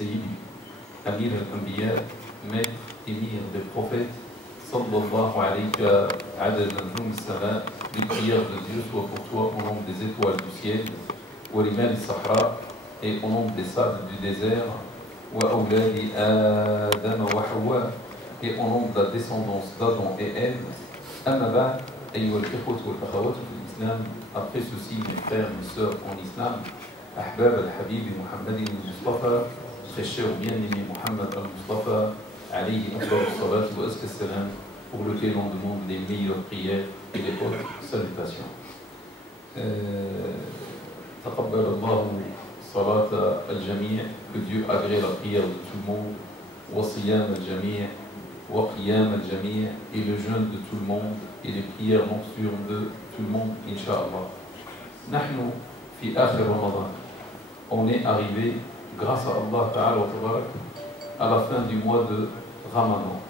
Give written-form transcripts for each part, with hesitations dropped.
Sayyidi, Amir al-Anbiya, maître émir des prophètes, sallallahu alayka adad al-nujum as-sama, les prières de Dieu soient pour toi au nombre des étoiles du ciel, wa rimal al-sahra, et au nombre des sables du désert, wa awladi Adam wa Hawa, et au nombre de la descendance d'Adam et Ève. Amma ba'd, ayyuha al-ikhwat wal akhawat fi l'islam, après ceci, mes frères, mes sœurs en islam, ahbab al-habib Muhammad al-Mustafa, très cher bien-aimé Muhammad al-Mustafa, alayhi afdal salat wa azka salam, pour lequel on demande les meilleures prières et les hautes salutations. Taqabbal Allahu salat al-jami', que Dieu agrée la prière de tout le monde, wa siyam al-jami', wa qiyam al-jami', et le jeûne de tout le monde, et les prières nocturnes de tout le monde, Inch'Allah. Nahnu fi akhir Ramadan. On est arrivé, grâce à Allah Ta'ala wa Tabarak, à la fin du mois de Ramadan.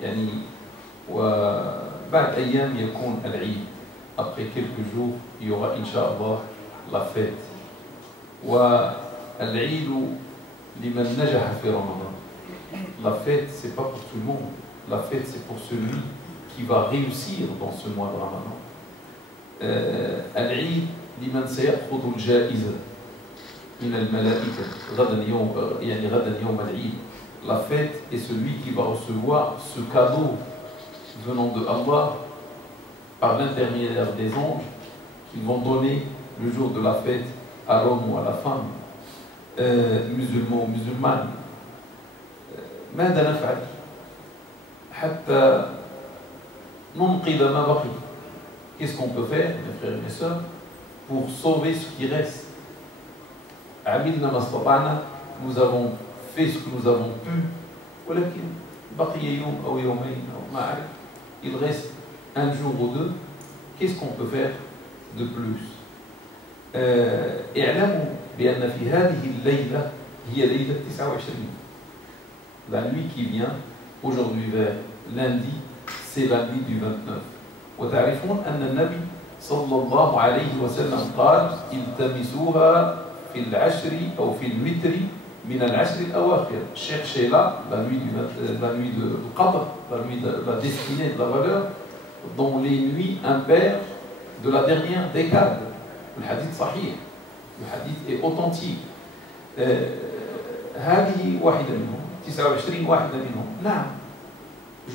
Yani, wa ba'd ayyam yakun al-Eid. Après quelques jours, il y aura, Inch'Allah, la fête. Wa al-Eid liman najaha fi Ramadan. La fête, c'est pas pour tout le monde. La fête, c'est pour celui qui va réussir dans ce mois de Ramadan. Al-Eid liman sayakhudhu al-ja'iza min al-mala'ika ghadan yawm al-Eid. La fête est celui qui va recevoir ce cadeau venant de Allah par l'intermédiaire des anges qui vont donner le jour de la fête à l'homme ou à la femme, musulman ou musulmane. ماذا نفعل حتى ننقذ ما بقي? Qu'est-ce qu'on peut faire, mes frères et mes sœurs, pour sauver ce qui reste? عملنا ما استطعنا, nous avons fait ce que nous avons pu, ولكن بقي يوم أو يومين أو ما أعرف, il reste un jour ou deux. Qu'est-ce qu'on peut faire de plus? اعلموا بأن في هذه الليلة هي ليلة 29. La nuit qui vient, aujourd'hui vers lundi, c'est la nuit du 29. وتعرفون أن النبي صلى الله عليه وسلم قال التمسوها في العشر أو في الوتر من العشر الأواخر. Cherchez-la, la nuit de Qadr, la nuit de la destinée, de la valeur, dans les nuits impaires de la dernière décade. Le hadith sahih, le hadith est authentique. هذه واحدة منهم. 29 واحدة منهم. نعم.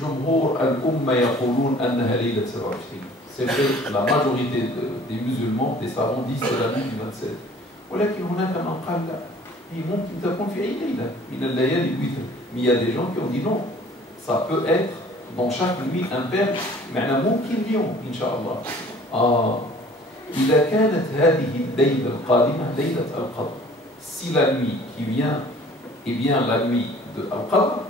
جمهور الأمة يقولون أنها ليلة 27. C'est vrai, la majorité des musulmans, des savants disent que c'est la nuit du 27. ولكن هناك من قال لا. هي ممكن تكون في أي ليلة من الليالي الوتر. Mais il y a des gens qui ont dit non. Ça peut être dans chaque nuit impaire. معنى ممكن اليوم إن شاء الله. إذا كانت هذه الليلة القادمة ليلة القدر. Si la nuit qui vient est bien la nuit de Al-Qadr,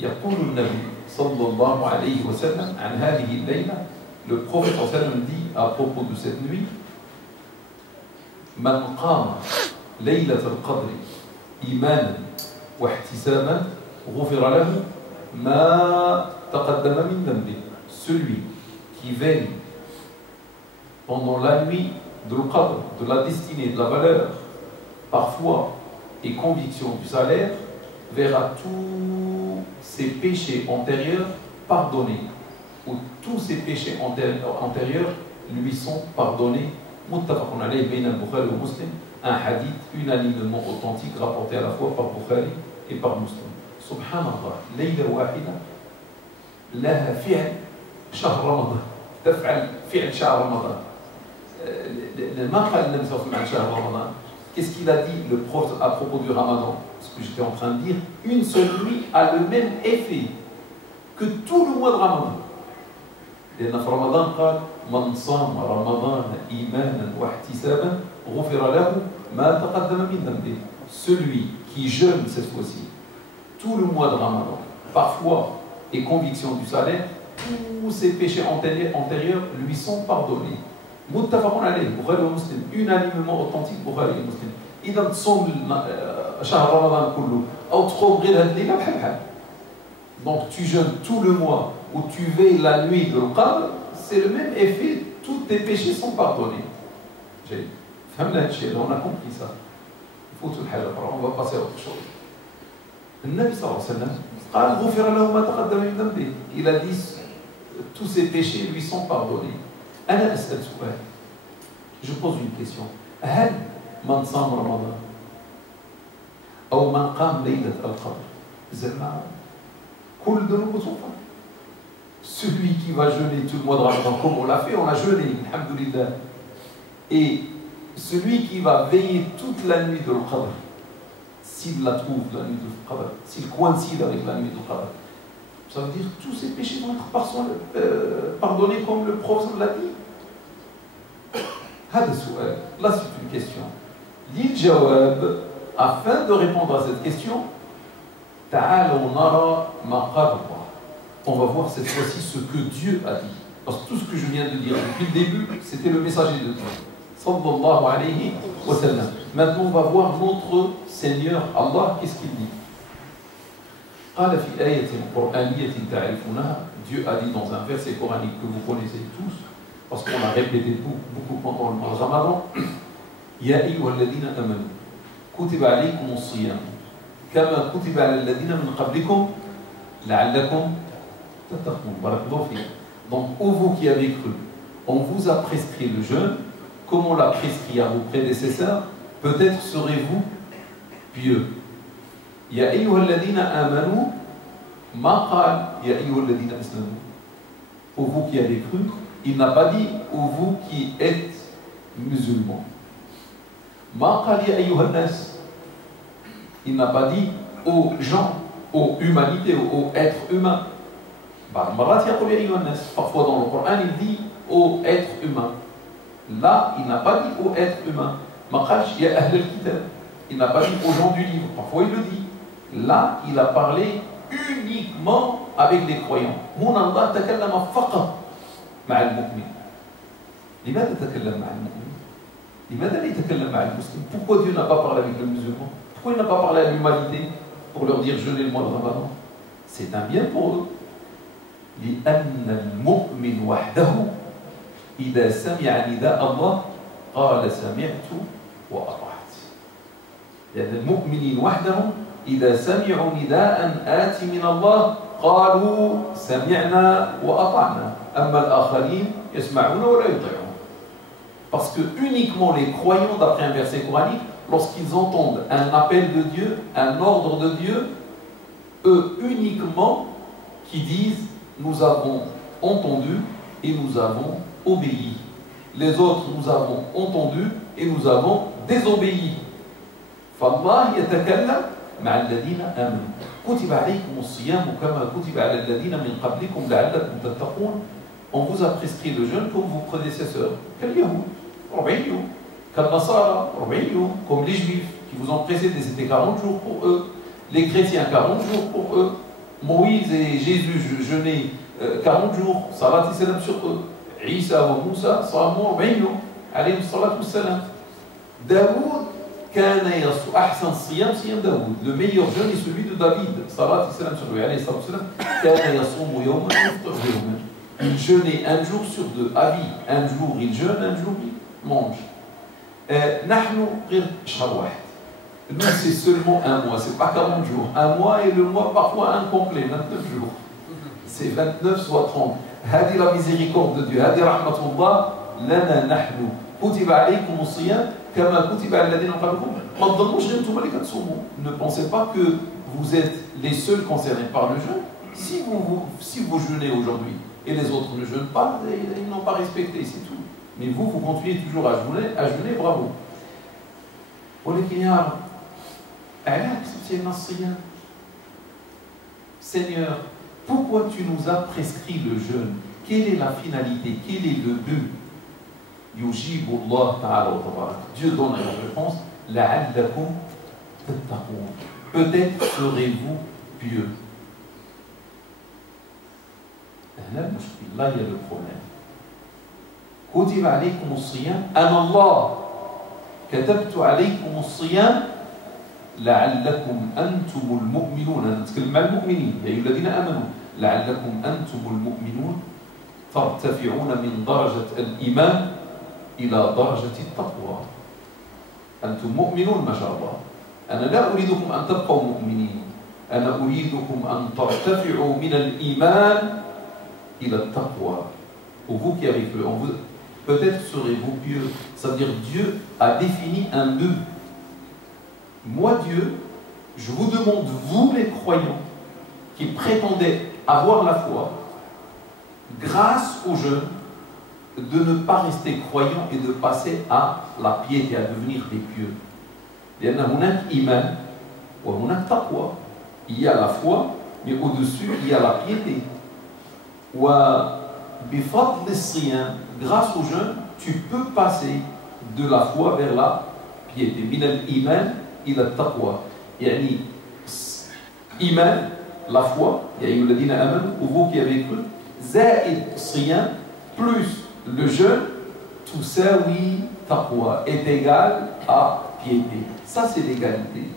يقول النبي صلى الله عليه وسلم عن هذه الليلة, le prophète صلى الله عليه وسلم dit à propos de cette nuit, من قام ليلة القدر إيمانا واحتسابا غفر له ما تقدم من ذنبه. Celui qui veille pendant la nuit de l'Qadr, de la destinée, de la valeur, par foi et conviction du salaire, verra tous ses péchés antérieurs pardonnés, ou tous ses péchés antérieurs lui sont pardonnés. Muttafaqun alayhi bayna al-Bukhari wa Muslim, un hadith unanimement authentique rapporté à la fois par Bukhari et par Muslim. Subhanallah, layla wahida laha fi'l shahr Ramadan, taf'al fi'l shahr Ramadan. ما قال النبي صلى الله عليه وسلم عن شهر رمضان. Qu'est-ce qu'il a dit le prophète à propos du Ramadan? Ce que j'étais en train de dire, une seule nuit a le même effet que tout le mois de Ramadan. لأن في رمضان قال من صام رمضان إيمانا واحتسابا غفر له ما تقدم من ذنبه. Celui qui jeûne cette fois-ci tout le mois de Ramadan, par foi et conviction du salaire, tous ses péchés antérieurs lui sont pardonnés. متفق عليه بخاري ومسلم, unanimement authentique بخاري ومسلم. إذا تصوم شهر رمضان كله أو تقوم غير هذه الليلة بحال بحال. Donc tu jeûnes tout le mois ou tu veilles la nuit de l'Qadr, c'est le même effet, tous tes péchés sont pardonnés. فهمنا هذا الشيء, on a compris ça. فوتوا الحاجة أخرى on va passer à autre chose. النبي صلى الله عليه وسلم قال غفر له ما تقدم من ذنبه. Il a dit tous ses péchés lui sont pardonnés. أنا أسأل سؤال. Je pose une question. هل من صام رمضان أو من قام ليلة القدر زعما كل ذنوبه تغفر؟ Celui qui va jeûner tout le mois de Ramadan, comme on l'a fait, on a jeûné, alhamdoulilah. Et celui qui va veiller toute la nuit de l'Qadr, s'il la trouve, la nuit de l'Qadr, s'il coïncide avec la nuit de l'Qadr, ça veut dire que tous ses péchés vont être pardonnés comme le prophète l'a dit. Là, c'est une question. L'Il-Jawab, afin de répondre à cette question, ta'alaw nara ma qala Allah. On va voir cette fois-ci ce que Dieu a dit. Parce que tout ce que je viens de dire depuis le début, c'était le messager de Dieu. Sallallahu alayhi wa sallam. Maintenant, on va voir notre Seigneur Allah, qu'est-ce qu'il dit. قال في آية قرآنية تعرفونها. Dieu a dit dans un verset coranique que vous connaissez tous, parce qu'on l'a répété beaucoup pendant le mois de Ramadan. يا أيها الذين آمنوا كتب عليكم الصيام كما كتب على الذين من قبلكم لعلكم Donc, ô vous qui avez cru, on vous a prescrit le jeûne, comme on l'a prescrit à vos prédécesseurs, peut-être serez-vous pieux. Ya ayyuhalladhina amanu, ma qal ya ayyuhalladhina aslamu. Ô vous qui avez cru, il n'a pas dit ô vous qui êtes musulmans. Ma qal ya ayyuhannas. Il n'a pas dit aux gens, aux humanités, aux êtres humains. Parfois dans le Coran, il dit aux êtres humains. Là, il n'a pas dit aux êtres humains. Il n'a pas dit aux gens du livre. Parfois, il le dit. Là, il a parlé uniquement avec les croyants. Pourquoi Dieu n'a pas parlé avec le musulman? Pourquoi il n'a pas parlé à l'humanité pour leur dire jeûnez le mois de Ramadan? C'est un bien pour eux. لأن المؤمن وحده إذا سمع نداء الله قال سمعت وأطعت. لأن المؤمنين وحدهم إذا سمعوا نداء آتي من الله قالوا سمعنا وأطعنا. أما الآخرين يسمعون ولا يطيعون. Parce que uniquement les croyants, d'après un verset coranique, lorsqu'ils entendent un appel de Dieu, un ordre de Dieu, eux uniquement qui disent nous avons entendu et nous avons obéi. Les autres, nous avons entendu et nous avons désobéi. فالله يتكلم مع الذين آمنوا. كتب عليكم الصيام كما كتب على الذين من قبلكم لعلكم تتقون. On vous a prescrit le jeûne comme vos prédécesseurs. كاليهود 40 يوم. كالنصارى 40 يوم. Comme les juifs qui vous ont précédé, c'était 40 jours pour eux. Les chrétiens 40 jours pour eux. Moïse et Jésus jeûnaient 40 jours, salat et salam sur eux. Isa ou Moussa, صاموا 40 يوم, عليهم الصلاة والسلام. Daoud, كان يصوم أحسن الصيام صيام داوود. Le meilleur jeûne est celui de David, salat et salam sur lui, عليه الصلاة والسلام. كان يصوم يوما ويفطر يوما. Il jeûnait un jour sur deux, à vie. Un jour il jeûne, un jour il mange. نحن غير شهر واحد. Nous, c'est seulement un mois, c'est pas 40 jours. Un mois et le mois parfois incomplet, 29 jours. C'est 29 soit 30. هذه la miséricorde de Dieu. هذه رحمة الله لنا نحن. كتب عليكم الصيام كما كتب على الذين من قبلكم. ما تظنوش غير انتم اللي كتصوموا. Ne pensez pas que vous êtes les seuls concernés par le jeûne. Si vous jeûnez aujourd'hui et les autres ne jeûnent pas, ils n'ont pas respecté, c'est tout. Mais vous continuez toujours à jeûner, bravo. ولكن يا رب Seigneur, pourquoi tu nous as prescrit le jeûne? Quelle est la finalité? Quel est le but? يجيب الله تعالى وتبارك. Dieu donne la réponse. لعلكم تتقون. Peut-être serez-vous pieux. Là, il y a le problème. كتب عليكم الصيام. أنا الله كتبت عليكم الصيام لعلكم أنتم المؤمنون. نتكلم مع المؤمنين يا أيها الذين آمنوا لعلكم أنتم المؤمنون ترتفعون من درجة الإيمان إلى درجة التقوى. أنتم مؤمنون ما شاء الله. أنا لا أريدكم أن تبقوا مؤمنين أنا أريدكم أن ترتفعوا من الإيمان إلى التقوى. Pour vous qui avez cru, peut-être serez-vous pieux. Ça veut dire Dieu a défini un but. Moi, Dieu, je vous demande, vous les croyants, qui prétendez avoir la foi, grâce aux jeunes, de ne pas rester croyants et de passer à la piété, à devenir des pieux. لأن هناك إيمان وهناك تقوى. Il y a la foi, mais au-dessus, il y a la piété. وبفضل الصيام, grâce aux jeunes, tu peux passer de la foi vers la piété. من الإيمان إلى التقوى. يعني إيمان, la foi, يا أيها الذين آمنوا, ou vous qui avez cru, زائد الصيام, plus le jeûne, tout ça, oui, taqwa, est égal à piété. Ça, c'est l'égalité.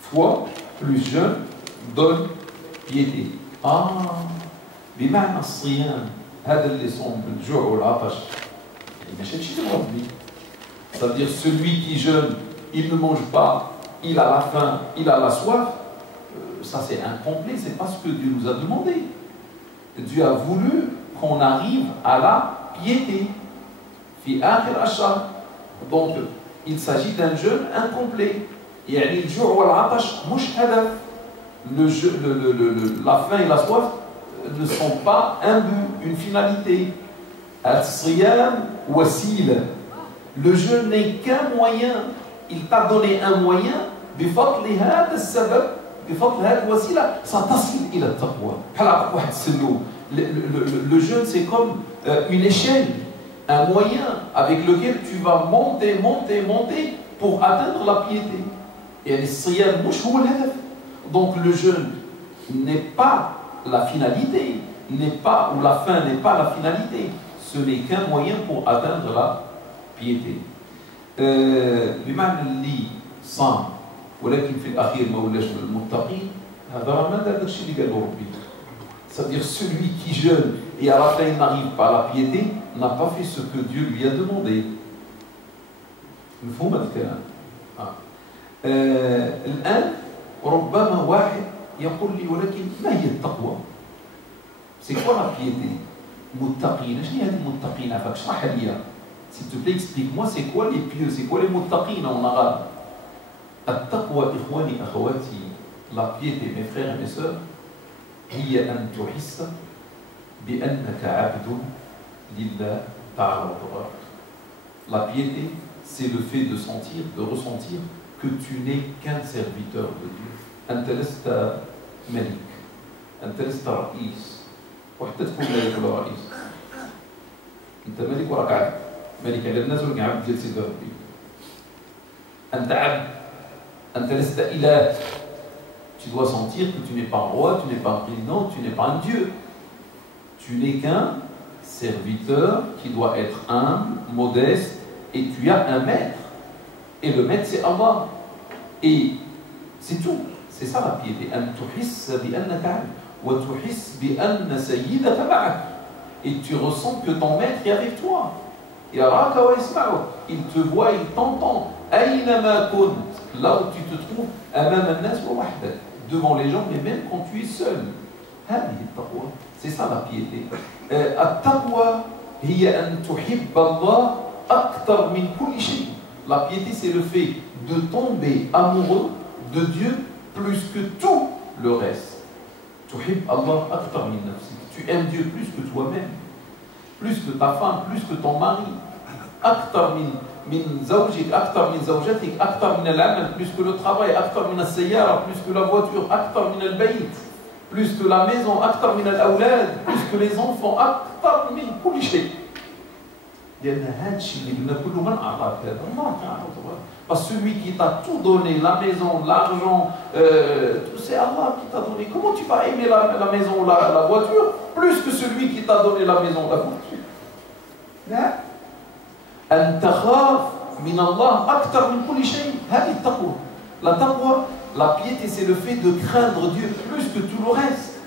Foi plus jeûne donne piété. بمعنى الصيام هذا اللي صوم بالجوع والعطش ماشي شيء ربي. Ça veut dire celui qui jeûne, il ne mange pas, il a la faim, il a la soif. Ça, c'est incomplet, c'est pas ce que Dieu nous a demandé. Dieu a voulu qu'on arrive à la piété. في آخر الشهر. Donc, il s'agit d'un jeûne incomplet. يعني الجوع والعطش مش هدف. La faim et la soif ne sont pas un but, une finalité. الصيام وسيلة. Le jeûne n'est qu'un moyen. Il t'a donné un moyen. بفضل هذا السبب بفضل هذه الوسيلة ستصل إلى التقوى. بحال واحد السلوم. Le jeûne, c'est comme une échelle, un moyen avec lequel tu vas monter, monter, monter pour atteindre la piété. Et le siyam mouch huwa al-hadaf. Donc le jeûne n'est pas la finalité, n'est pas, ou la fin n'est pas la finalité. Ce n'est qu'un moyen pour atteindre la piété. بمعنى اللي صام ولكن في الأخير ما ولاش من المتقين هذا راه ما دار داكشي اللي قال له ربي. C'est-à-dire celui qui jeûne et à la fin il n'arrive pas à la piété n'a pas fait ce que Dieu lui a demandé. مفهوم الكلام؟ الآن ربما واحد يقول لي ولكن ما هي التقوى؟ C'est quoi la piété? متقين، شنو هي هذه المتقين؟ عفاك اشرح لي. S'il te plaît, explique-moi c'est quoi les pieux, c'est quoi les muttaqin en arabe? التقوى إخواني أخواتي, la piété mes frères et mes sœurs, هي أن تحس بأنك عبد لله تعالى وتبارك. La piété, c'est le fait de sentir, de ressentir que tu n'es qu'un serviteur de Dieu. أنت لست ملك, أنت لست رئيس, وحتى تكون ملك ولا رئيس. أنت ملك وراك عبد, ملك على الناس ولكن عبد ديال سيدي ربي. أنت عبد, أنت لست إله. Tu dois sentir que tu n'es pas un roi, tu n'es pas un président, tu n'es pas un Dieu. Tu n'es qu'un serviteur qui doit être humble, modeste, et tu as un maître. Et le maître, c'est Allah. Et c'est tout. C'est ça la piété. Et tu ressens que ton maître est avec toi. Il te voit, il t'entend. Là où tu te trouves, devant les gens, mais même quand tu es seul. C'est ça la piété. La piété, c'est le fait de tomber amoureux de Dieu plus que tout le reste. Tu aimes Dieu plus que toi-même, plus que ta femme, plus que ton mari. من زوجك أكثر من زوجتك أكثر من العمل plus que le travail أكثر من السيارة plus que la voiture أكثر من البيت plus que la maison أكثر من الأولاد plus que les enfants أكثر من كل شيء لأن هذا الشيء اللي قلنا كله من أعطاك هذا الله تعالى وتبارك. Parce que celui qui t'a tout donné, la maison, l'argent, tout c'est Allah qui t'a donné. Comment tu vas aimer la maison ou la voiture plus que celui qui t'a donné la maison ou la voiture? لا. أن تخاف من الله أكثر من كل شيء. هذه التقوى. La taqwa, la piété, c'est le fait de craindre Dieu plus que tout le reste.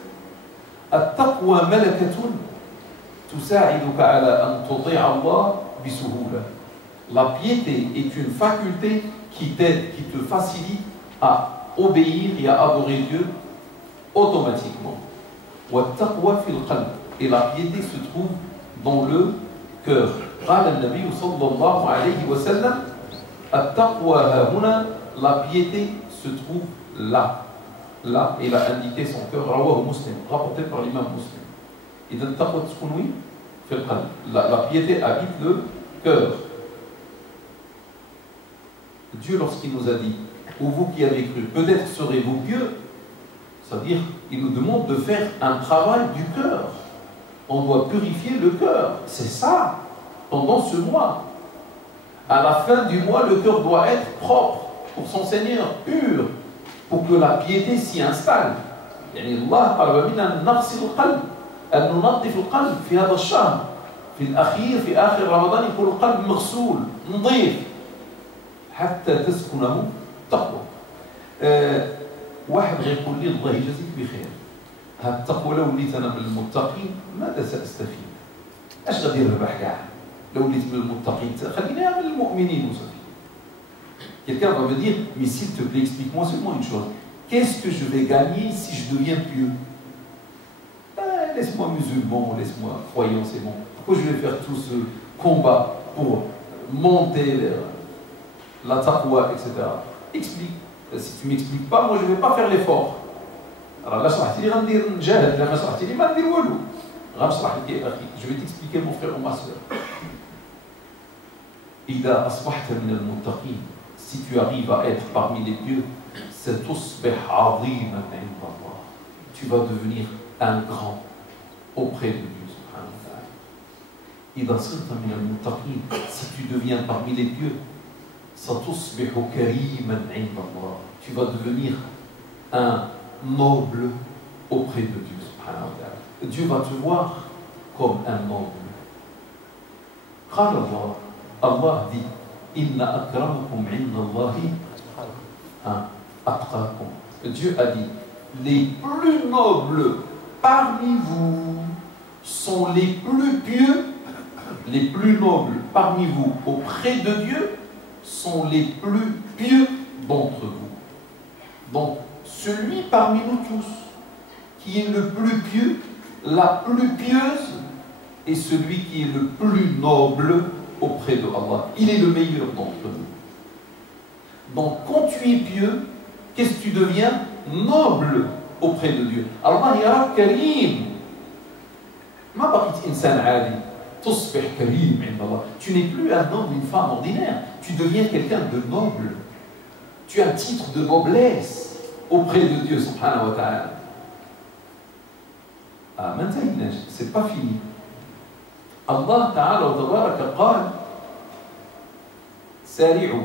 التقوى ملكة تساعدك على أن تطيع الله بسهولة. La piété est une faculté qui t'aide, qui te facilite à obéir et à adorer Dieu automatiquement. Et la piété se trouve dans le cœur. قال النبي صلى الله عليه وسلم التقوى ها هنا, la piété se trouve là. Là, il a indiqué son cœur. رواه مسلم, rapporté par l'imam Muslim. إذا التقوى تسكن في القلب. La piété habite le cœur. Dieu, lorsqu'il nous a dit, ou vous qui avez cru, peut-être serez-vous pieux, c'est-à-dire, il nous demande de faire un travail du cœur. On doit purifier le cœur. C'est ça, pendant ce mois. À la fin du mois, le cœur doit être propre pour son Seigneur, pur, pour que la piété s'y installe. يعني الله قال ومنا نغسل القلب أن ننظف القلب في هذا الشهر في الأخير في آخر رمضان يكون القلب مغسول نظيف حتى تسكنه تقوى. واحد غير يقول لي الله يجازيك بخير، هاد التقوى لو وليت انا من المتقين ماذا ساستفيد؟ اش غادي نربح كاع؟ لو وليت من المتقين خلينا من المؤمنين وصافي. Quelqu'un va me dire, mais s'il te plaît, explique-moi seulement une chose. Qu'est-ce que je vais gagner si je deviens pieux? Laisse-moi musulman, laisse-moi croyant, c'est bon. Pourquoi je vais faire tout ce combat pour monter vers la taqwa, etc. Explique. Si tu ne m'expliques pas, moi je ne vais pas faire l'effort. Alors là, je vais t'expliquer, mon frère ou ma soeur. Si tu arrives à être parmi les pieux, tu vas devenir un grand auprès de Dieu. Si tu deviens parmi les pieux, tu vas devenir un noble auprès de Dieu. Dieu va te voir comme un noble. Allah dit Inna akramakum inda Allahi atqakum. Dieu a dit les plus nobles parmi vous sont les plus pieux. Les plus nobles parmi vous auprès de Dieu sont les plus pieux d'entre vous. Donc, celui parmi nous tous qui est le plus pieux, la plus pieuse, est celui qui est le plus noble auprès de Allah. Il est le meilleur d'entre nous. Donc, quand tu es pieux, qu'est-ce que tu deviens? Noble auprès de Dieu. Allah yarak karim. Ma baqit insan adi. Tu n'es plus un homme ou une femme ordinaire, tu deviens quelqu'un de noble. Tu as un titre de noblesse auprès de Dieu subhanahu wa ta'ala. Ah, maintenant, c'est pas fini. Allah ta'ala wa tabaraka qal Sari'u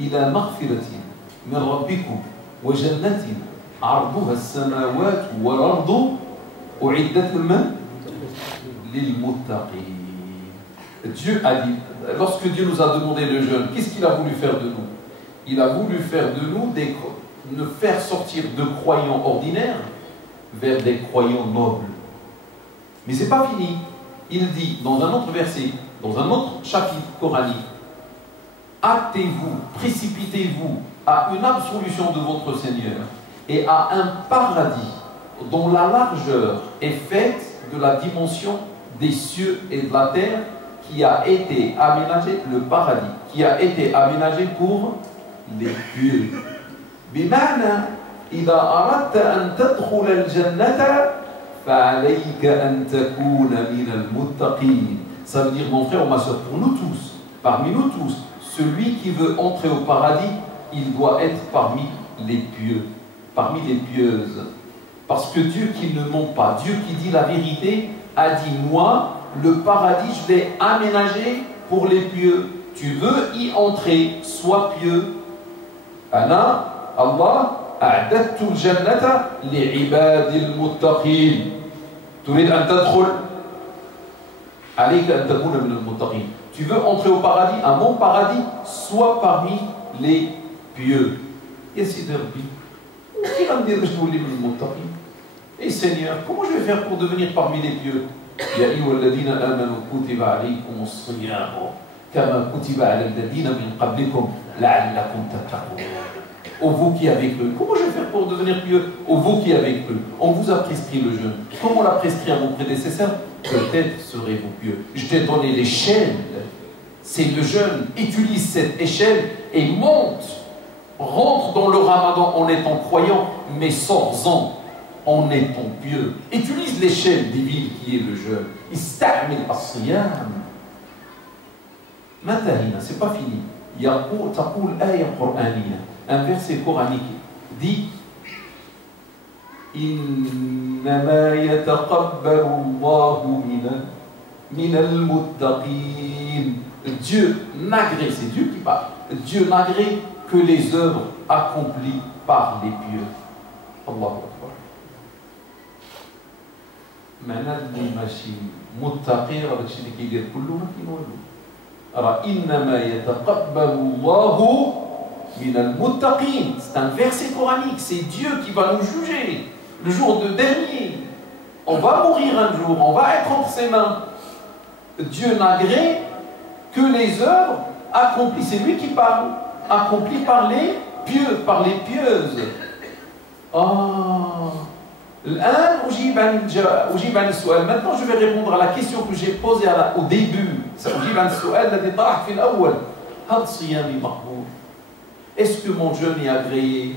ila maghfiratin min rabbikum wa jannatin arduha as-samawat wal ardu u'iddat liman Dieu a dit, lorsque Dieu nous a demandé le jeûne, qu'est-ce qu'il a voulu faire de nous? Il a voulu faire de nous nous faire sortir de croyants ordinaires vers des croyants nobles. Mais ce n'est pas fini. Il dit dans un autre verset, dans un autre chapitre coranique, hâtez-vous, précipitez-vous à une absolution de votre Seigneur et à un paradis dont la largeur est faite de la dimension des cieux et de la terre qui a été aménagé, le paradis, qui a été aménagé pour les pieux. بمعنى إذا أردت أن تدخل الجنة فعليك أن تكون من المتقين. Ça veut dire, mon frère ou ma soeur, pour nous tous, parmi nous tous, celui qui veut entrer au paradis, il doit être parmi les pieux, parmi les pieuses. Parce que Dieu qui ne ment pas, Dieu qui dit la vérité, a dit, moi, le paradis, je l'ai aménagé pour les pieux. Tu veux y entrer, sois pieux. Ana, Allah, أعددت الجنة لعباد المتقين. تريد أن تدخل عليك أن تكون من المتقين. Tu veux entrer au paradis, à mon paradis, sois parmi les pieux. يا سيدي ربي كيف غندير باش نولي من المتقين؟ اي سينيور comment je vais faire pour devenir parmi les pieux؟ يا أيها الذين آمنوا كتب عليكم الصيام كما كتب على الذين من قبلكم لعلكم تتقون. Ô vous qui avez cru. Comment je vais faire pour devenir pieux? Ô vous qui avez cru. On vous a prescrit le jeûne. Comme on l'a prescrit à vos prédécesseurs, peut-être serez-vous pieux. Je t'ai donné l'échelle. C'est le jeûne. Utilise cette échelle et monte. Rentre dans le ramadan en étant croyant, mais sors-en en étant pieux. Utilise l'échelle divine qui est le jeûne. Ista'mil as-siyam. Matahina, c'est pas fini. Taqul aya qur'aniyya. Un verset coranique dit Innama yataqabbalu Allahu minal muttaqin. Dieu n'agrée, c'est Dieu qui parle, Dieu n'agrée que les œuvres accomplies par les pieux. Allahu Akbar. معنى اللي ماشي متقي راه داكشي اللي كيدير كله ما كاين والو. راه إنما يتقبل الله من المتقين. C'est un verset coranique, c'est Dieu qui va nous juger le jour de dernier. On va mourir un jour, on va être entre ses mains. Dieu n'agrée que les œuvres accomplies, c'est lui qui parle, accomplies par les pieux, par les pieuses. Maintenant, je vais répondre à la question que j'ai posée au début. Est-ce que mon jeûne est agréé?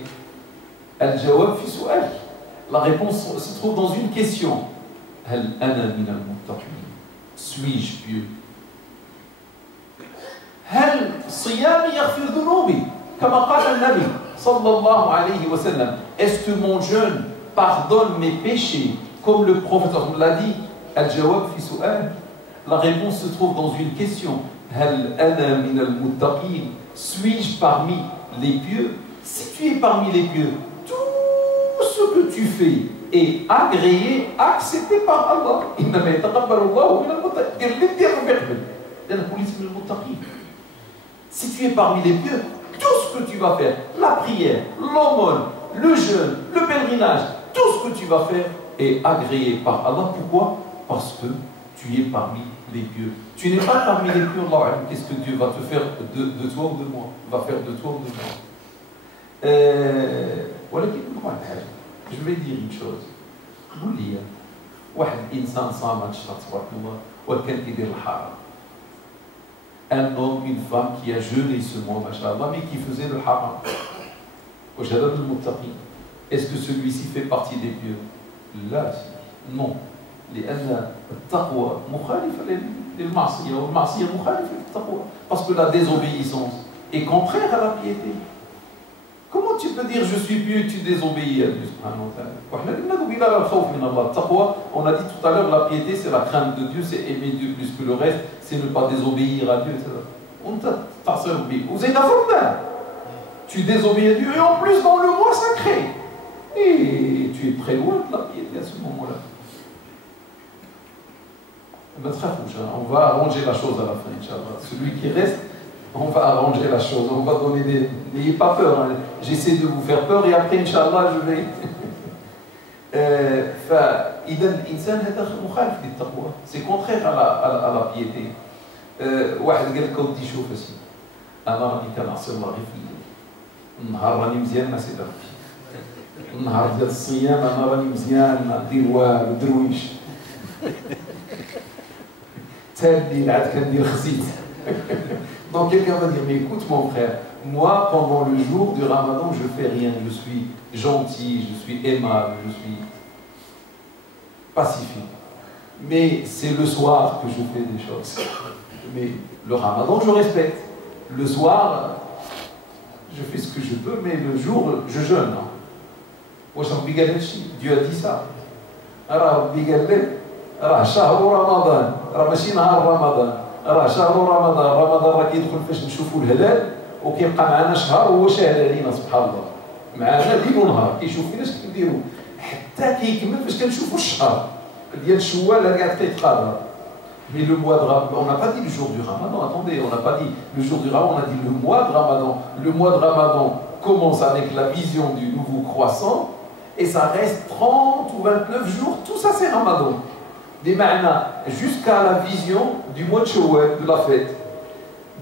La réponse se trouve dans une question. Suis-je pieux? Est-ce que mon jeûne pardonne mes péchés? Comme le prophète l'a dit, la réponse se trouve dans une question. Suis-je parmi les pieux? Si tu es parmi les pieux, tout ce que tu fais est agréé, accepté par Allah. Si tu es parmi les pieux, tout ce que tu vas faire, la prière, l'aumône, le jeûne, le pèlerinage, tout ce que tu vas faire est agréé par Allah. Pourquoi? Parce que tu es parmi les pieux. Tu n'es pas parmi les pieux, Allah. Qu'est-ce que Dieu va te faire de toi ou de moi? Va faire de toi ou de moi? Je vais dire une chose. Un homme, une femme qui a jeûné ce mois, machallah, mais qui faisait le haram. Est-ce que celui-ci fait partie des pieux? Là, non. Parce que la désobéissance est contraire à la piété. Comment tu peux dire je suis pieux et tu désobéis à Dieu? On a dit tout à l'heure, la piété c'est la crainte de Dieu, c'est aimer Dieu plus que le reste, c'est ne pas désobéir à Dieu, etc. Tu désobéis à Dieu et en plus dans le mois sacré. Et tu es très loin de la piété à ce moment-là. On va arranger la chose à la fin, Inch'Allah. Celui qui reste, on va arranger la chose. On va donner des... N'ayez pas peur. Hein. J'essaie de vous faire peur et après, Inch'Allah, je vais... C'est contraire à la piété. واحد قال لك ودي شوف اسمي انا راني كنعصي الله غير في الليل النهار راني مزيان ما سيدي ربي النهار ديال الصيام انا راني مزيان ما ندير والو درويش حتى الليل عاد كندير خزيت. Donc quelqu'un va dire, mais écoute mon frère, moi pendant le jour du ramadan je fais rien, je suis gentil, je suis aimable, je suis pacifique. Mais c'est le soir que je fais des choses. Mais le ramadan je respecte. Le soir, je fais ce que je peux, mais le jour, je jeûne. Dieu a dit ça. راه شهر رمضان راه ماشي نهار رمضان راه شهر رمضان رمضان راه كيدخل فاش نشوفوا الهلال وكيبقى معنا شهر وهو شاهد علينا سبحان الله معنا ليل ونهار كيشوف فينا اش كنديروا حتى كيكمل فاش كنشوفوا الشهر ديال شوال راه قاعد كيتقرب. Mais le mois de Ramadan, on n'a pas dit le jour du Ramadan, attendez, on n'a pas dit le jour du Ramadan, on a dit le mois de Ramadan. Le mois de Ramadan commence avec la vision du nouveau croissant et ça reste 30 ou 29 jours, tout ça c'est Ramadan. Des ma'na jusqu'à la vision du mois de Shawwal, de la fête.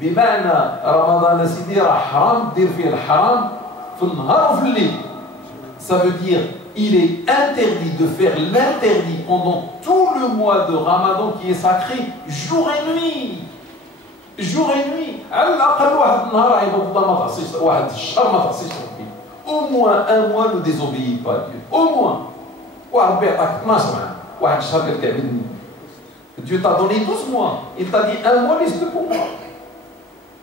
بمعنى رمضان سيدي راه حرام دير فيه الحرام في النهار وفي الليل. Ça veut dire il est interdit de faire l'interdit pendant tout le mois de Ramadan qui est sacré, jour et nuit. Jour et nuit. على الأقل واحد النهار عباد الله ما تعصيش، واحد الشهر ما تعصيش ربي. Au moins un mois ne désobéis pas Dieu. Au moins. وربي يعطاك 12 عام، واحد الشهر قال لك عبدني. Dieu t'a donné 12 mois. Il t'a dit un mois, laisse-le pour moi.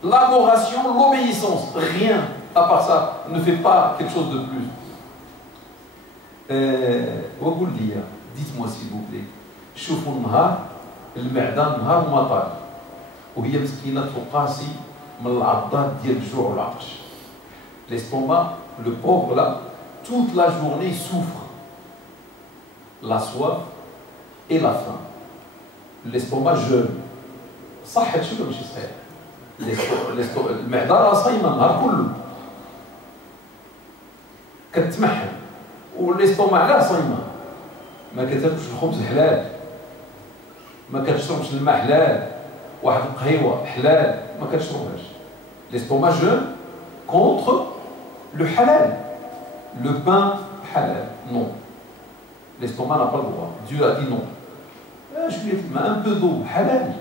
L'adoration, l'obéissance, rien à part ça. Ne fais pas quelque chose de plus. وقول لي dites-moi s'il vous plaît شوفوا النهار المعده نهار وما طال وهي مسكينه تقاسي من العضات ديال الجوع والعطش. L'estomac, le pauvre là, toute la journée souffre la soif et la faim. L'estomac jeûne. صح هادشي ولا ماشي صحيح؟ المعده راه صايمه النهار كله كتمحن والاستوماع علاه صايمه، ما كتاكلش الخبز حلال، ما كتشربش الماء حلال، واحد القهيوه حلال ما كتشربهاش. L'estomac jeûne contre le halal, le pain halal. Non, l'estomac n'a pas le droit. Dieu a dit non. Un peu d'eau halal.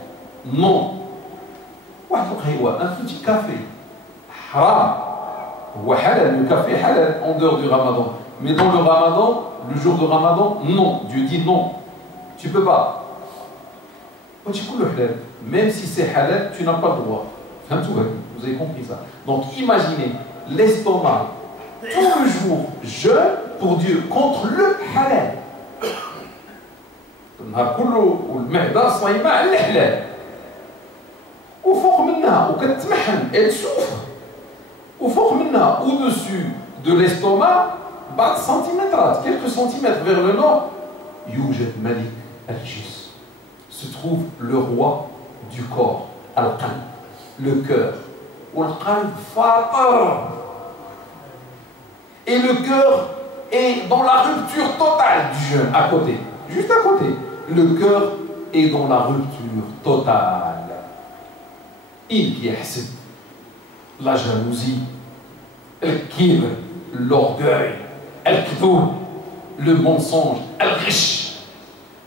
Non. واحد القهيوه, un petit café حرام. هو halal, le café halal en dehors du Ramadan. Mais dans le Ramadan, le jour de Ramadan, non. Dieu dit non. Tu ne peux pas. Même si c'est halal, tu n'as pas le droit. Vous avez compris ça. Donc imaginez, l'estomac, tout le jour, jeûne pour Dieu contre le halal. النهار كله والمعده صايمه على الحلال وفوق منها وكتمحن elle souffre وفوق منها au-dessus de l'estomac بعض centimètres, quelques centimètres vers le nord يوجد ملك الجسم, se trouve le roi du corps, القلب, le cœur. والقلب فاطر, et le cœur est dans la rupture totale du jeûne, à côté, juste à côté. Le cœur est dans la rupture totale. Il يحسد, la jalousie, الكبر, l'orgueil, الكذوب, le mensonge, الغش,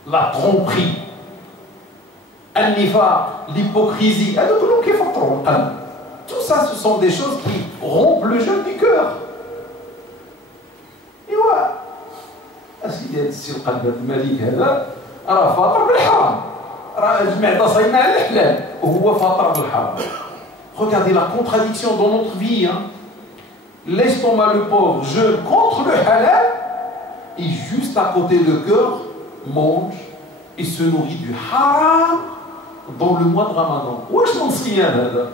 la tromperie, النفاق, l'hypocrisie. Tout ça, ce sont des choses qui rompent le jeûne du cœur. Et ouais, أسيدي هذا السي القلب الملك هذا راه فاطر بالحرام, راه المعده صايمه على الحلال وهو فاطر بالحرام. Regardez la contradiction dans notre vie. Hein. L'estomac, le pauvre, jeûne contre le halal et juste à côté le cœur mange et se nourrit du haram dans le mois de Ramadan. Wesh mon siyam hada.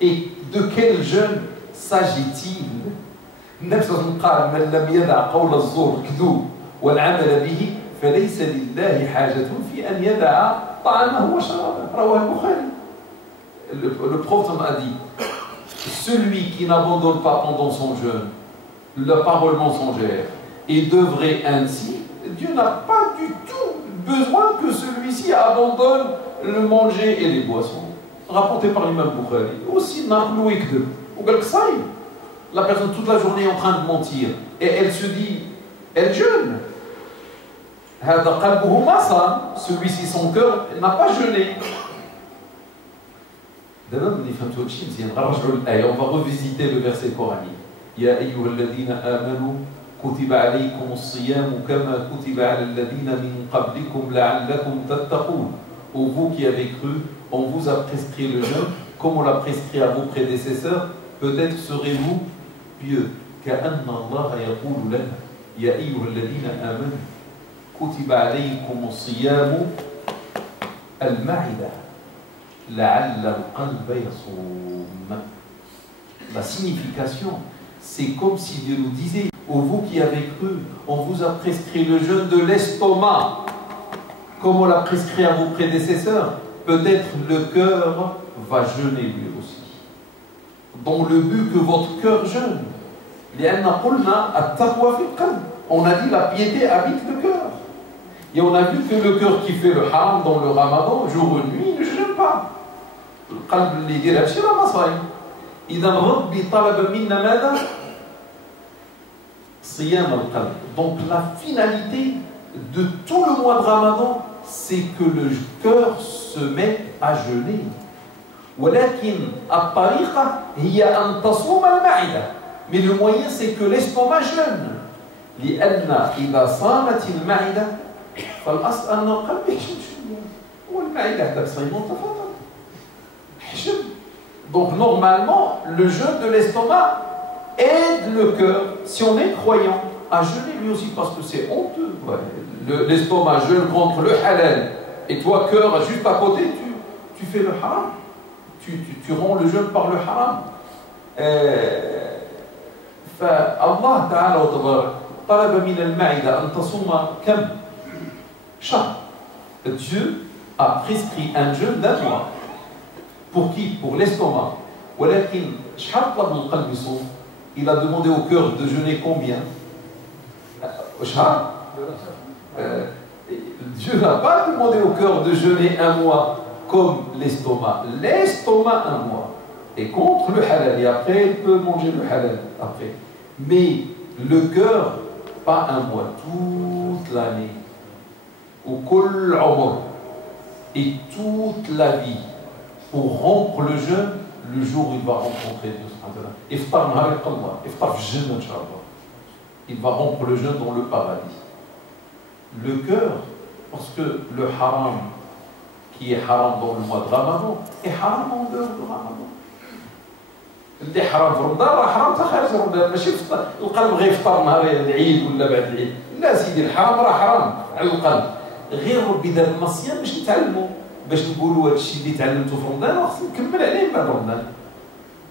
Et de quel jeûne s'agit-il? نفس قال من لم يدع قول الزور كذوب والعمل به فليس لله حاجة في أن يدع طعامه وشرابه. رواه البخاري. Le prophète a dit, celui qui n'abandonne pas pendant son jeûne la parole mensongère et devrait ainsi, Dieu n'a pas du tout besoin que celui-ci abandonne le manger et les boissons. Rapporté par l'imam Bukhari. Aussi, la personne toute la journée est en train de mentir et elle se dit, elle jeûne. Celui-ci, son cœur n'a pas jeûné. On va revisiter le verset coranique. يا أيها الذين آمنوا كتب عليكم الصيام كما كتب على الذين من قبلكم لعلكم تتقون. Ô vous qui avez cru, on vous a prescrit le jeûne comme on l'a prescrit à vos prédécesseurs. Peut-être serez-vous pieux. كأن الله يقول لنا يا أيها الذين آمنوا كتب عليكم الصيام المعدة لعل القلب يصوم. La signification, c'est comme si Dieu nous disait, ô vous qui avez cru, on vous a prescrit le jeûne de l'estomac, comme on l'a prescrit à vos prédécesseurs. Peut-être le cœur va jeûner lui aussi, dans le but que votre cœur jeûne. On a dit la piété habite le cœur. Et on a vu que le cœur qui fait le haram dans le Ramadan, jour et nuit, ne jeûne pas. القلب اللي يدير هادشي راه ما صايم. إذا ربي طلب منا ماذا؟ صيام القلب. Donc la finalité de tout le mois de Ramadan, c'est que le cœur se mette à jeûner. ولكن الطريقة هي أن تصوم المعدة. Mais le moyen, c'est que l'estomac jeûne. لأن إذا صامت المعدة فالأصل أن القلب يحشم شوية. والمعدة حتى تصيم وتفضل. حشم. Donc normalement, le jeûne de l'estomac aide le cœur, si on est croyant, à jeûner lui aussi, parce que c'est honteux. Ouais. L'estomac jeûne contre le halal, et toi, cœur, juste à côté, tu fais le haram. Tu rends le jeûne par le haram. فالله تعالى وتبارك طلب من المعدة أن تصوم كم شهر. Dieu a prescrit un jeûne d'un mois. Pour qui? Pour l'estomac. ولكن شحال طلب القلب يصوم؟ Il a demandé au cœur de jeûner combien? شهر. Dieu n'a pas demandé au cœur de jeûner un mois comme l'estomac. L'estomac un mois. Et contre le halal. Et après, il peut manger le halal. Après. Mais le cœur, pas un mois, toute l'année. Ou kol umr. Et toute la vie. Pour rompre le jeûne, le jour où il va rencontrer Dieu. Iftar nahar al-qallah. Iftar fi al-jannah, inshallah. Il va rompre le jeûne dans le paradis. Le cœur, parce que le haram, qui est haram dans le mois de Ramadan, est haram en dehors de Ramadan. اللي حرام في رمضان راه حرام حتى خارج رمضان. ماشي القلب غير يفطر نهار العيد ولا بعد العيد. لا سيدي الحرام راه حرام على القلب. غير ربي دار لنا الصيام باش نتعلموا، باش نقولوا هذا الشيء اللي تعلمته في رمضان خصنا نكمل عليه بعد رمضان.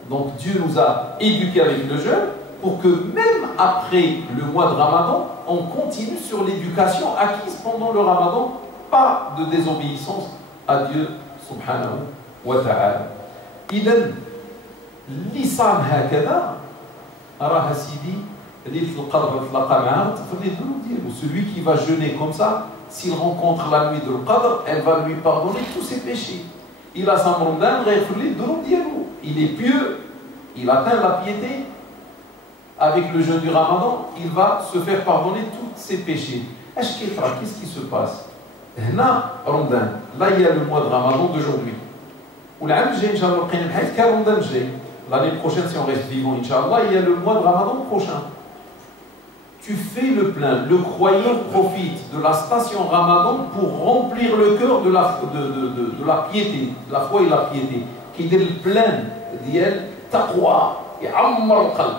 Donc Dieu nous a éduqués avec le jeûne pour que même après le mois de Ramadan, on continue sur l'éducation acquise pendant le Ramadan, pas de désobéissance à Dieu subhanahu wa ta'ala. إذن اللسان هكذا راه سيدي ليلة القدر تلاقى معاه تغفر ليه الذنوب ديالو. Celui qui va jeûner comme ça, s'il rencontre la nuit de l'Qadr, elle va lui pardonner tous ses péchés. Il a sa Ramadan, غيغفر ليه الذنوب ديالو. Il est pieux, il atteint la piété. Avec le jeûne du Ramadan, il va se faire pardonner tous ses péchés. Qu'est-ce qui se passe? Là, Ramadan, là il y a le mois de Ramadan d'aujourd'hui. والعام الجاي إن شاء الله بقينا بحال كان رمضان الجاي. L'année prochaine, si on reste vivant, Inch'Allah, il y a le mois de Ramadan prochain. Tu fais le plein. Le croyant profite de la station Ramadan pour remplir le cœur de la piété, de la foi et la piété. Qui est le plein ديال taqwa, يعمر القلب.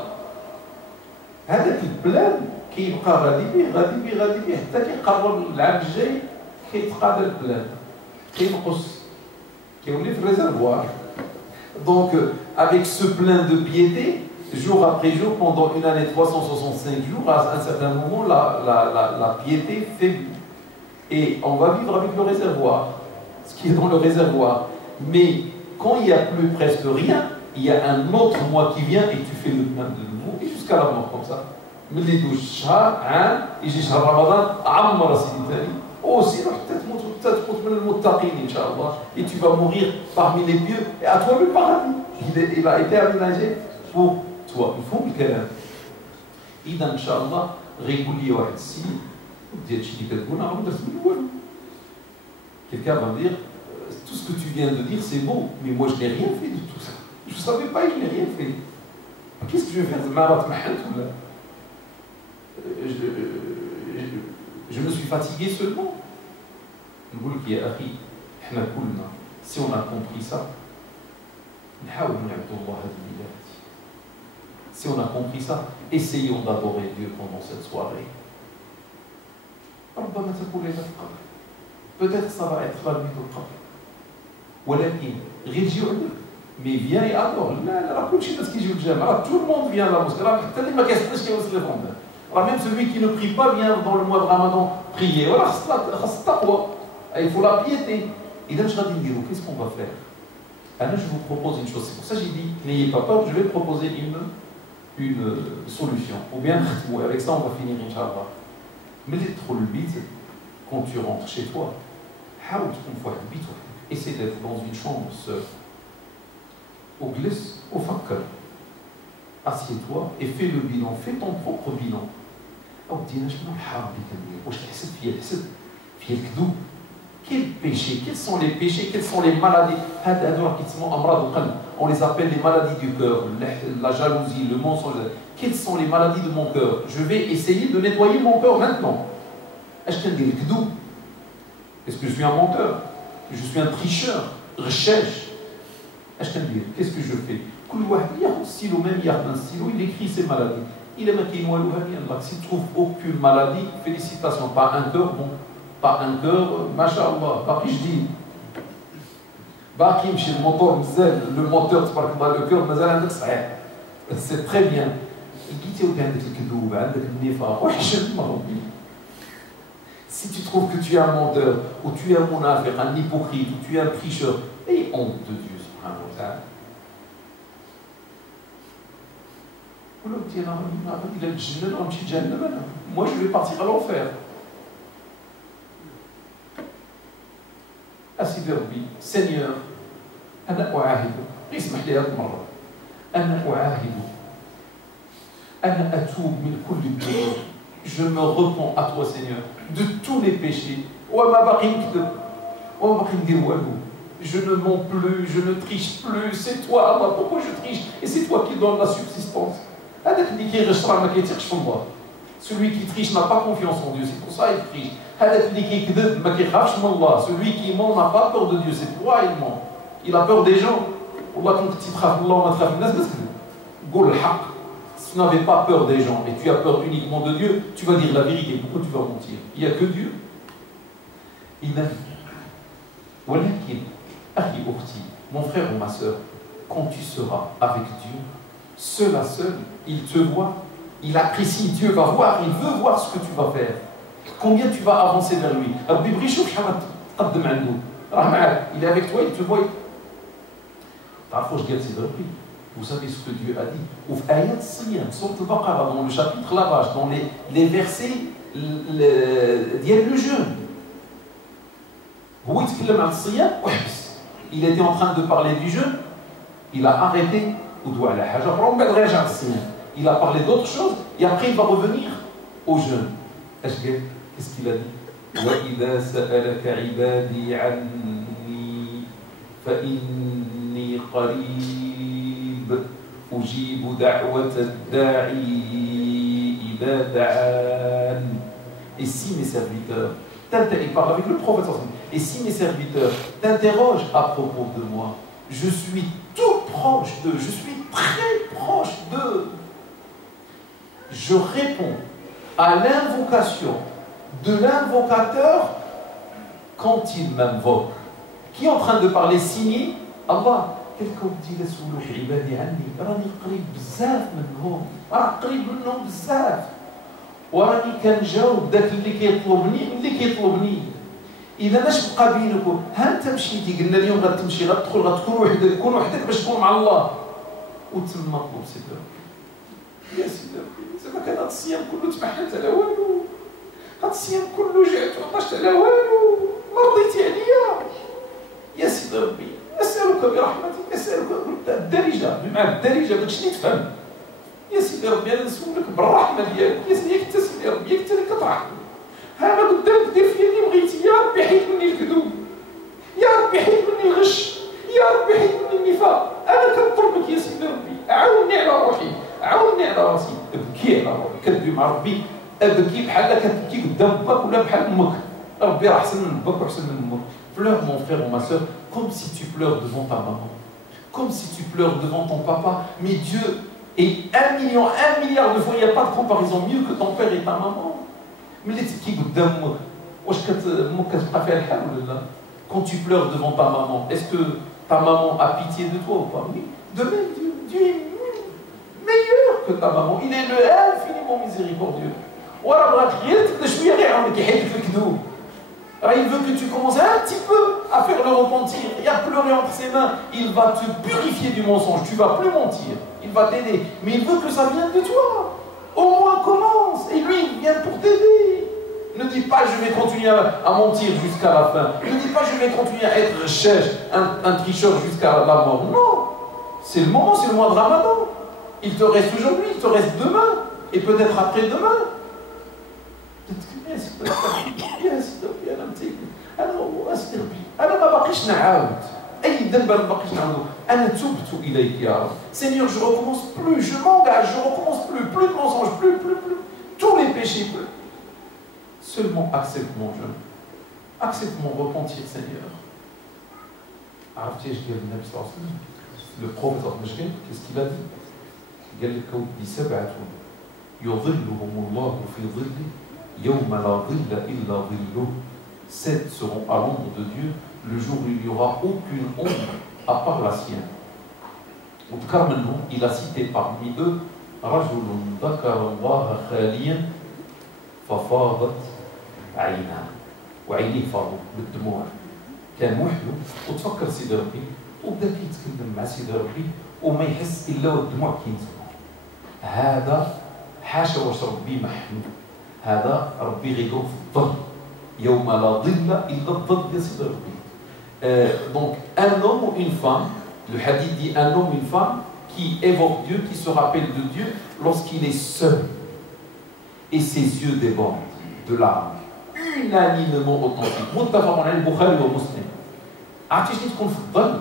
هذاك البلان كيبقى غادي بيه حتى كيقرب العام الجاي كيتقاضى البلان كينقص كيولي في الريزرفوار. Donc avec ce plein de piété, jour après jour, pendant une année 365 jours, à un certain moment, la piété faiblit. Et on va vivre avec le réservoir, ce qui est dans le réservoir. Mais quand il n'y a plus presque rien, il y a un autre mois qui vient et tu fais le plein de nouveau, et jusqu'à la mort comme ça. ملي يدوز شهر عام يجي شهر رمضان عمر سيدي ثاني وسير حتى تموت من المتقين ان شاء الله. Et tu vas mourir parmi les pieux et à toi le paradis. Il a été aménagé pour toi. مفهوم الكلام؟ إذا إن شاء الله غيقول لي واحد السيد ديال هادشي اللي كتقول أنا ما درت منه والو. Quelqu'un va me dire tout ce que tu viens de dire c'est beau, mais moi je n'ai rien fait de tout ça. Je ne savais pas et je n'ai rien fait. Qu'est-ce que je vais faire de ma ou là? Je me suis fatigué seulement. Si on a compris ça, si on a compris ça, essayons d'adorer Dieu pendant cette soirée. Peut-être ça va être la nuit de Qadr. Mais viens et adore. Tout le monde vient à la mosquée. Même celui qui ne prie pas vient dans le mois de Ramadan prier. Voilà, il faut la piété. Et là, qu'est-ce qu'on va faire? Alors, je vous propose une chose. C'est pour ça que j'ai dit, n'ayez pas peur, je vais proposer une solution. Ou bien, avec ça, on va finir, Inch'Allah. Mais quand tu rentres chez toi, essaie d'être dans une chambre seule. وجلس وفكر. Assieds-toi et fais le bilan, fais ton propre bilan. أو دينا شنو الحرام اللي كندير؟ واش تحسد فيا الحسد؟ فيا الكذوب؟ Quels péchés? Quels sont les péchés? Quelles sont les maladies? On les appelle les maladies du cœur, la jalousie, le mensonge. Quelles sont les maladies de mon cœur? Je vais essayer de nettoyer mon cœur maintenant. Est-ce que je suis un menteur? Je suis un tricheur? Qu'est-ce que je fais? Si il écrit ses maladies. Il est si tu trouves aucune maladie, félicitations, pas un cœur bon. Pas un cœur, masha'Allah, باقي جديد. باقي يمشي الموتور مزال، le moteur تبارك الله le cœur مازال عندك صحيح. C'est très bien. لقيتي ودي عندك الكذوب، عندك النفاق، وحشم ربي. Si tu trouves que tu es un menteur, ou tu es un munafiq, un hypocrite, ou tu es un tricheur, aie honte de Dieu subhanahu wa ta'ala. ولو قلتي انا غادي للجنة ونمشي لجهنم انا. Moi je vais partir à l'enfer. أسيدي ربي سينيور أنا أعاهد اسمح لي هذه المرة أنا أعاهد أنا أتوب من كل الذنوب je me repens à toi Seigneur de tous les péchés وما باقي نكذب وما باقي ندير والو je ne mens plus je ne triche plus c'est toi Allah pourquoi je triche et c'est toi qui donne la subsistance هذاك اللي كيغش راه ما كيثقش في الله celui qui triche n'a pas confiance en Dieu c'est pour ça il triche celui qui ment n'a pas peur de Dieu, c'est pourquoi il ment. Il a peur des gens. Si tu n'avais pas peur des gens et tu as peur uniquement de Dieu, tu vas dire la vérité. Pourquoi tu vas mentir? Il n'y a que Dieu. Mon frère ou ma soeur, quand tu seras avec Dieu, seul à seul, il te voit, il apprécie, Dieu va voir, il veut voir ce que tu vas faire. Combien tu vas avancer vers lui? Il est avec toi, il te voit. Vous savez ce que Dieu a dit? Dans le chapitre lavage, dans les versets le jeûne. Il était en train de parler du jeûne, il a arrêté. Il a parlé d'autre chose et après il va revenir au jeûne. Qu'est-ce qu'il a dit? وَإِذَا سَأَلَكَ عِبَادِي عَنِّي فَإِنِّي قَرِيبٌ أُجِيبُ دَعْوَةَ الدَّاعِي إِذَا دَعَانِ. Et si mes serviteurs, il parle avec le prophète, et si mes serviteurs t'interrogent à propos de moi, je suis tout proche d'eux, je suis très proche d'eux. Je réponds à l'invocation de l'invocateur quand il m'invoque. Qui est en train de parler signé? Allah. Quelqu'un dit la soulou ibadi anni, rani qrib bzaf minhum, qrib minhum bzaf. وراني كنجاوب داك اللي كيطلبني اذا اش بقى بينكم ها انت مشيتي قلنا اليوم غتمشي غتدخل غتكون وحدك باش تكون مع الله وتم مطلوب سيدي يا سيدي زعما كان هذا الصيام كله تبحثت على والو هذا الصيام كله جعت وعطشت على والو ما رضيتي عليا يا سيدي ربي اسالك برحمتك اسالك الدارجه بمعنى الدارجه باش تفهم يا سيدي ربي انا نسولك بالرحمه ديالك يا سيدي انت سيدي ربي انت اللي كترحم انا قدامك دير فيا اللي بغيتي يا ربي حيد مني الكذوب يا ربي حيد مني الغش يا ربي حيد مني النفاق انا كنطلبك يا سيدي ربي عاوني على روحي عاوني على راسي ابكي على روحي كتبكي مع ربي ابكي بحال كتبكي قدام باك ولا بحال امك ربي راه احسن من باك واحسن من امك pleure mon frère ou ma soeur comme si tu pleures devant ta maman comme si tu pleures devant ton papa mais Dieu et 1 milliard de fois, il n'y a pas de comparaison mieux que ton père et ta maman. Mais les petits quand tu pleures devant ta maman, est-ce que ta maman a pitié de toi ou pas? Oui. De même, Dieu est meilleur que ta maman. Il est le infiniment miséricordieux. Il veut que tu commences un petit peu à faire le repentir et à pleurer entre ses mains. Il va te purifier du mensonge. Tu ne vas plus mentir. Il va t'aider. Mais il veut que ça vienne de toi. Au moins commence. Et lui, il vient pour t'aider. Ne dis pas je vais continuer à mentir jusqu'à la fin. Ne dis pas je vais continuer à être chèche, un tricheur jusqu'à la mort. Non. C'est le moment, c'est le mois de Ramadan. Il te reste aujourd'hui, il te reste demain, et peut-être après-demain. Seigneur, je recommence plus, je m'engage, je recommence plus de mensonges, plus, tous les péchés, plus. Seulement accepte mon jeûne, accepte mon repentir, Seigneur. Le prophète, qu'est-ce qu'il a dit? قال لك ودي سبعة يظلهم الله في ظله يوم لا ظل إلا ظله. 7 seront à l'ombre de Dieu le jour où il n'y aura aucune ombre à part la sienne. وذكر منهم, il a cité parmi eux رجل ذكر الله خاليا ففاضت عيناه وعينيه فاضوا بالدموع. كان وحده وتفكر سيدي ربي وبدا كيتكلم مع سيدي ربي وما يحس الا والدموع كينزلوا. هذا حاشا واش ربي محمود، هذا ربي غيدور في الظل يوم لا ظل الا الظل ديال سيدي ربي. Donc un homme ou une femme, le hadith dit un homme ou une femme qui évoque Dieu, qui se rappelle de Dieu lorsqu'il est seul et ses yeux débordent de larmes unanimement authentiques. متفق عليه البخاري ومسلم. عرفتي شنو تكون في الظل؟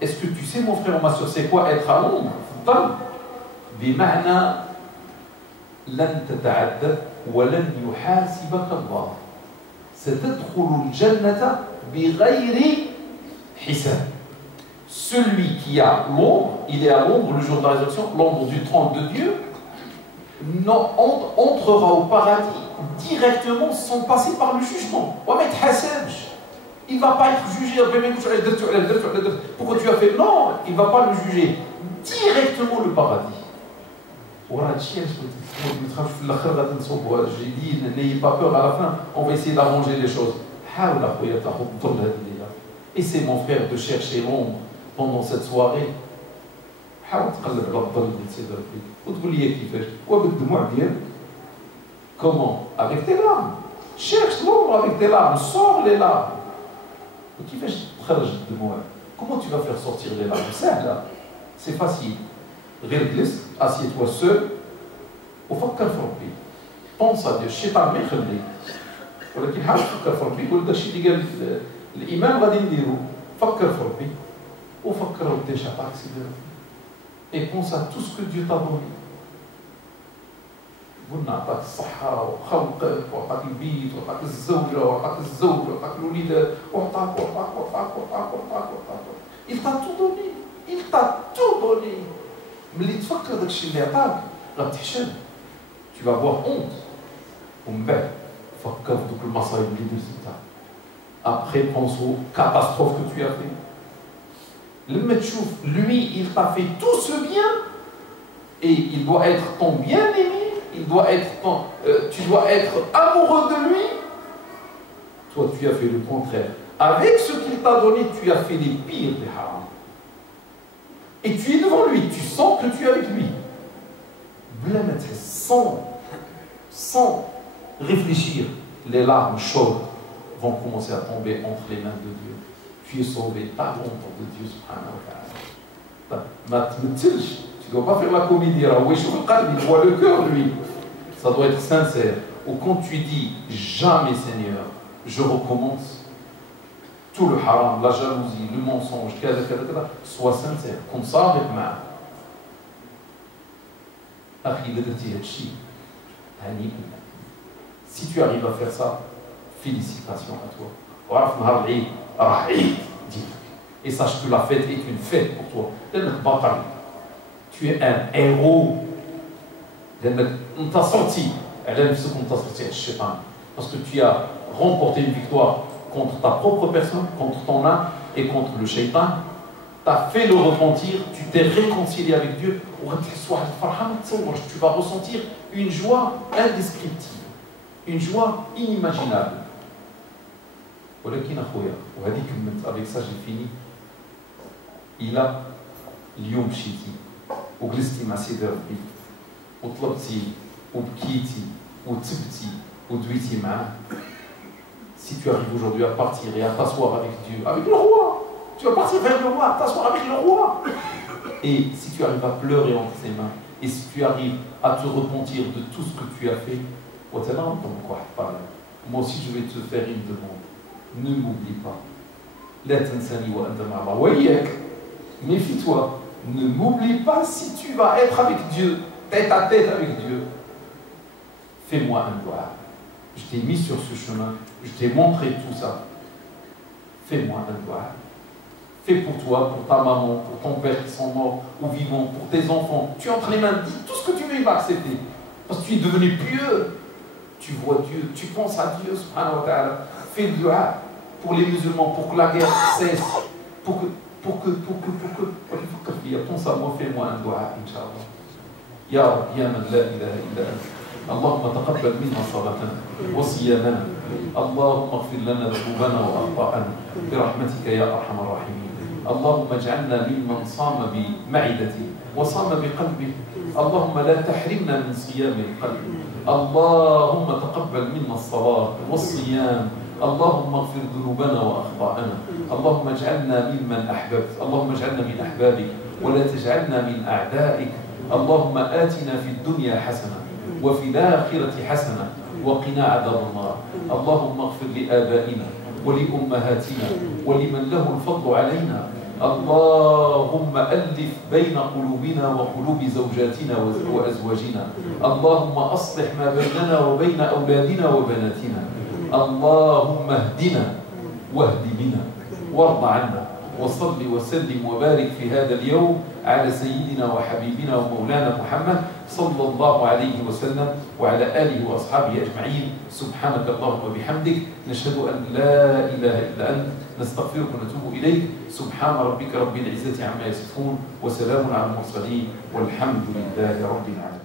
Est-ce que tu sais, mon frère ou ma soeur, c'est quoi être à l'ombre? بمعنى لن تتعذب ولن يحاسبك الله. ستدخل الجنة بغير حساب. Celui qui a l'ombre, il est à l'ombre le jour de la résurrection, l'ombre du trône de Dieu, entrera au paradis directement sans passer par le jugement. Il ne va pas être jugé. Pourquoi tu as fait? Non, il ne va pas le juger. Directement le paradis. J'ai dit, n'ayez pas peur, à la fin, on va essayer d'arranger les choses. Essaie, mon frère, de chercher l'ombre pendant cette soirée. Comment? Avec tes larmes. Cherche l'ombre avec tes larmes. Sors les larmes. Comment tu vas faire sortir les larmes? C'est facile. Assieds-toi seul. Pense à Dieu. الشيطان ما يخليك. ولكن حاول تفكر في ربي. يقول لك الشيء اللي قال الإمام غادي نديرو. فكر في ربي. وفكر قداش عطاك سيدي ربي. Et pense à tout ce que Dieu t'a donné. قلنا عطاك الصحة وخلقك وعطاك البيت وعطاك الزوجة وعطاك الزوج وعطاك الوليدات وعطاك. Il t'a tout donné. Il t'a tout donné. ملي تفكر داك الشيء اللي عطاك غتحشم. Tu vas avoir honte. ومن بعد فكر في دوك المصايب اللي درتي. Après pense aux catastrophes que tu as fait. لما تشوف lui il t'a fait tout ce bien et il doit être ton bien-aimé. Il doit être tu dois être amoureux de lui. Toi, tu as fait le contraire. Avec ce qu'il t'a donné, tu as fait les pires des haram. Et tu es devant lui, tu sens que tu es avec lui. Sans réfléchir, les larmes chaudes vont commencer à tomber entre les mains de Dieu. Tu es sauvé par l'ombre de Dieu, subhanahu wa ta'ala. Tu ne dois pas faire la comédie. Il voit le cœur, lui. Ça doit être sincère. Ou quand tu dis jamais, Seigneur, je recommence tout le haram, la jalousie, le mensonge, sois sincère. Comme ça, avec ma. Si tu arrives à faire ça, félicitations à toi. Et sache que la fête est une fête pour toi. Tu es un héros. On t'a sorti. Parce que tu as remporté une victoire contre ta propre personne, contre ton âme et contre le shaitan. Tu as fait le repentir, tu t'es réconcilié avec Dieu. Tu vas ressentir une joie indescriptible, une joie inimaginable. Avec ça j'ai fini. Il a اليوم مشيتي وجلستي مع سيدي ربي وطلبتي وبكيتي وتبتي ودويتي معاه. Si tu arrives aujourd'hui à partir et à t'asseoir avec Dieu, avec le roi, tu vas partir vers le roi, t'asseoir avec le roi. Et si tu arrives à pleurer entre ses mains, et si tu arrives à te repentir de tout ce que tu as fait, moi aussi je vais te faire une demande. Ne m'oublie pas. Méfie-toi. Ne m'oublie pas si tu vas être avec Dieu, tête à tête avec Dieu. Fais-moi un doigt. Je t'ai mis sur ce chemin, je t'ai montré tout ça. Fais-moi un doigt. Fais pour toi, pour ta maman, pour ton père qui sont morts ou vivants, pour tes enfants. Tu es entre les mains, dis tout ce que tu veux, il va accepter. Parce que tu es devenu pieux. Tu vois Dieu, tu penses à Dieu, subhanahu wa ta'ala. Fais le doigt pour les musulmans, pour que la guerre cesse. Pense à moi, fais-moi un doigt, Inch'Allah. Ya Rabbi, ya man la ilaha illa anta. اللهم تقبل منا صلاتنا وصيامنا اللهم اغفر لنا ذنوبنا واخطاءنا برحمتك يا ارحم الراحمين اللهم اجعلنا ممن صام بمعدته وصام بقلبه اللهم لا تحرمنا من صيام القلب اللهم تقبل منا الصلاه والصيام اللهم اغفر ذنوبنا واخطاءنا اللهم اجعلنا ممن احببت اللهم اجعلنا من احبابك ولا تجعلنا من اعدائك اللهم آتنا في الدنيا حسنه وفي الآخرة حسنة وقنا عذاب النار اللهم اغفر لآبائنا ولأمهاتنا ولمن له الفضل علينا اللهم ألف بين قلوبنا وقلوب زوجاتنا وأزواجنا اللهم أصلح ما بيننا وبين أولادنا وبناتنا اللهم اهدنا واهد بنا وارض عنا وصل وسلم وبارك في هذا اليوم على سيدنا وحبيبنا ومولانا محمد صلى الله عليه وسلم وعلى آله وأصحابه أجمعين سبحانك اللهم وبحمدك نشهد أن لا إله إلا أنت نستغفرك ونتوب إليك سبحان ربك رب العزة عما يصفون وسلام على المرسلين والحمد لله رب العالمين.